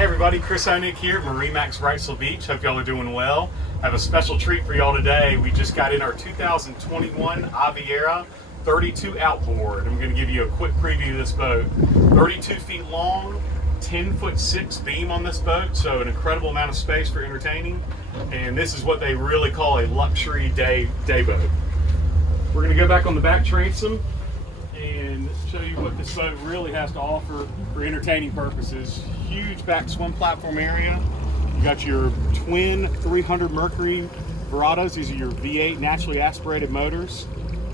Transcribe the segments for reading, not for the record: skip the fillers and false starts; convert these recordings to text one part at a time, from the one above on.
Hey everybody, Chris Honig here at MarineMax Wrightsville Beach. Hope y'all are doing well. I have a special treat for y'all today. We just got in our 2021 Aviara 32 Outboard. I'm going to give you a quick preview of this boat. 32 feet long, 10'6" beam on this boat, so an incredible amount of space for entertaining. And this is what they really call a luxury day boat. We're going to go back on the back transom and show you what this boat really has to offer for entertaining purposes. Huge back swim platform area. You got your twin 300 Mercury Verados. These are your V8 naturally aspirated motors.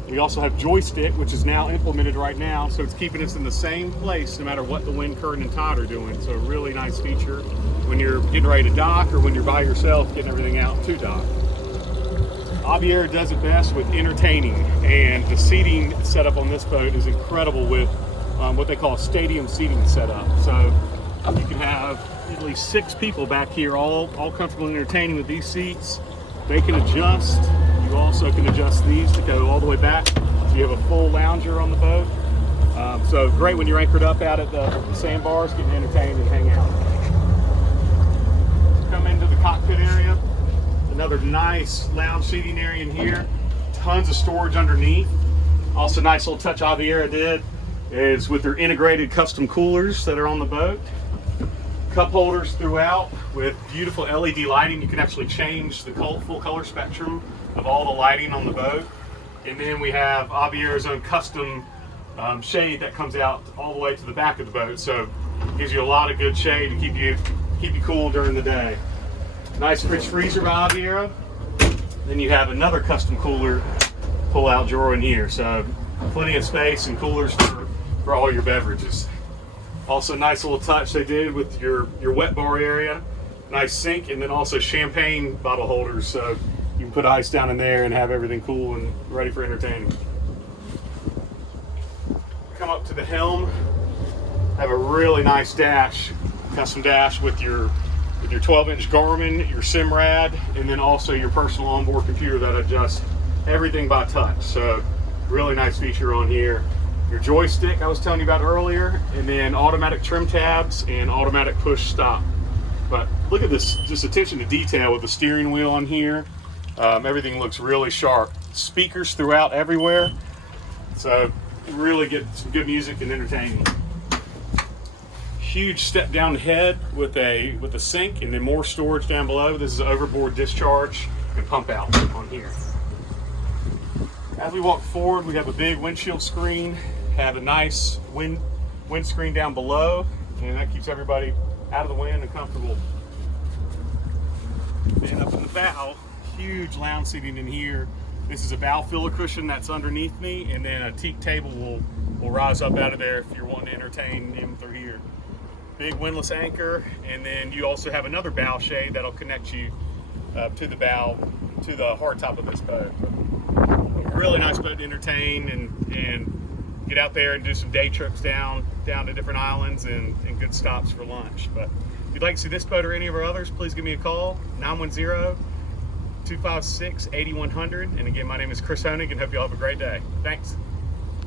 We also have joystick, which is now implemented right now, so it's keeping us in the same place no matter what the wind, current, and tide are doing. So a really nice feature when you're getting ready to dock or when you're by yourself getting everything out to dock. Aviara does it best with entertaining, and the seating setup on this boat is incredible with what they call a stadium seating setup. So you can have at least 6 people back here, all comfortable and entertaining with these seats. They can adjust. You also can adjust these to go all the way back, so you have a full lounger on the boat. So great when you're anchored up out at the sandbars, getting entertained and hang out. Come into the cockpit area. Another nice lounge seating area in here. Tons of storage underneath. Also, nice little touch Aviara did is with their integrated custom coolers that are on the boat. Cup holders throughout with beautiful LED lighting. You can actually change the full color spectrum of all the lighting on the boat. And then we have Aviara's own custom shade that comes out all the way to the back of the boat. So it gives you a lot of good shade to keep you cool during the day. Nice fridge freezer by Aviara. Then you have another custom cooler pull-out drawer in here. So plenty of space and coolers for all your beverages. Also nice little touch they did with your wet bar area. Nice sink, and then also champagne bottle holders, so you can put ice down in there and have everything cool and ready for entertaining. Come up to the helm. Have a really nice dash, custom dash with your 12-inch Garmin, your Simrad, and then also your personal onboard computer that adjusts everything by touch. So really nice feature on here. Your joystick I was telling you about earlier, and then automatic trim tabs and automatic push stop. But look at this, just attention to detail with the steering wheel on here. Everything looks really sharp. Speakers throughout everywhere. So really get some good music and entertaining. Huge step down head with a sink, and then more storage down below. This is overboard discharge and pump out on here. As we walk forward, we have a big windshield screen, have a nice windscreen down below, and that keeps everybody out of the wind and comfortable. And up in the bow, huge lounge seating in here. This is a bow filler cushion that's underneath me, and then a teak table will rise up out of there if you're wanting to entertain in through here. Big windlass anchor, and then you also have another bow shade that'll connect you to the bow, to the hard top of this boat. Really nice boat to entertain and get out there and do some day trips down to different islands and good stops for lunch. But if you'd like to see this boat or any of our others, please give me a call, 910-256-8100. And again, my name is Chris Honig, and hope you all have a great day. Thanks.